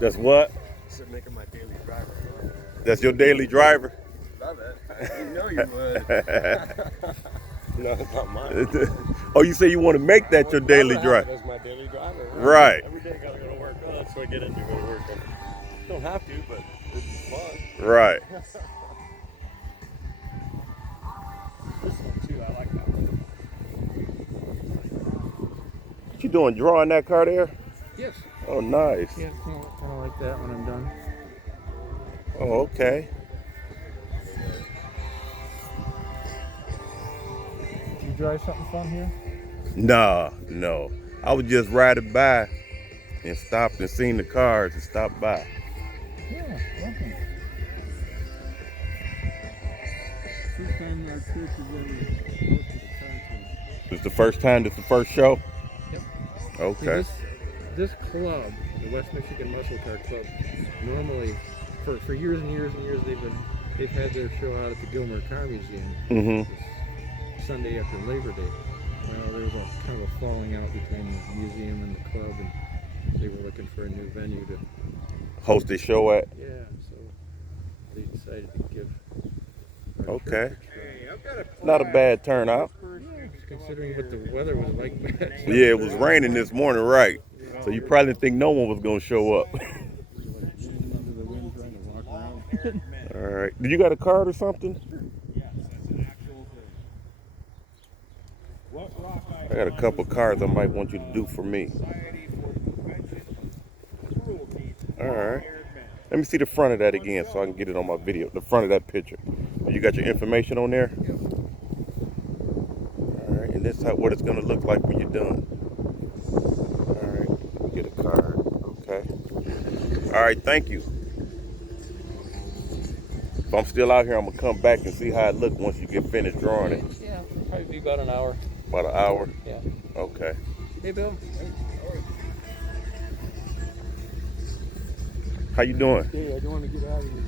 That's what? Said making my daily driver. That's your daily driver? Love it. You know you would. No, it's not mine. Oh, you say you want to make that your daily driver? That's my daily driver. Right. Every day I gotta go to work. Oh, that's what I get into go to work. And don't have to, but it's fun. Right. This one too, I like that one. What you doing? Drawing that car there? Yes. Oh, nice. Yeah, kind of like that when I'm done. Oh, okay. Did you drive something fun here? Nah, no. I was just riding by and stopped and seen the cars and stopped by. Yeah, welcome. First time our church has ever hosted a car show. It's the first time, this the first show? Yep. Okay. See, this club, the West Michigan Muscle Car Club, normally for years and years and years they've had their show out at the Gilmer Car Museum. Mm-hmm. Sunday after Labor Day. Well, there was a kind of a falling out between the museum and the club, and they were looking for a new venue to Host this show at? Yeah, so they decided to give. Okay. Not a bad turnout. Yeah, considering what the weather was like back. Yeah, it was raining this morning, right? So you probably didn't think no one was gonna show up. All right. Do you got a card or something? I got a couple cards I might want you to do for me. All right. Let me see the front of that again so I can get it on my video. The front of that picture. You got your information on there? All right. And this is what it's going to look like when you're done. All right. Let me get a card. Okay. All right. Thank you. If I'm still out here, I'm going to come back and see how it looks once you get finished drawing it. Yeah, probably be about an hour. About an hour? Yeah. Okay. Hey, Bill. How you doing? Hey, I don't want to get out of here.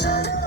shut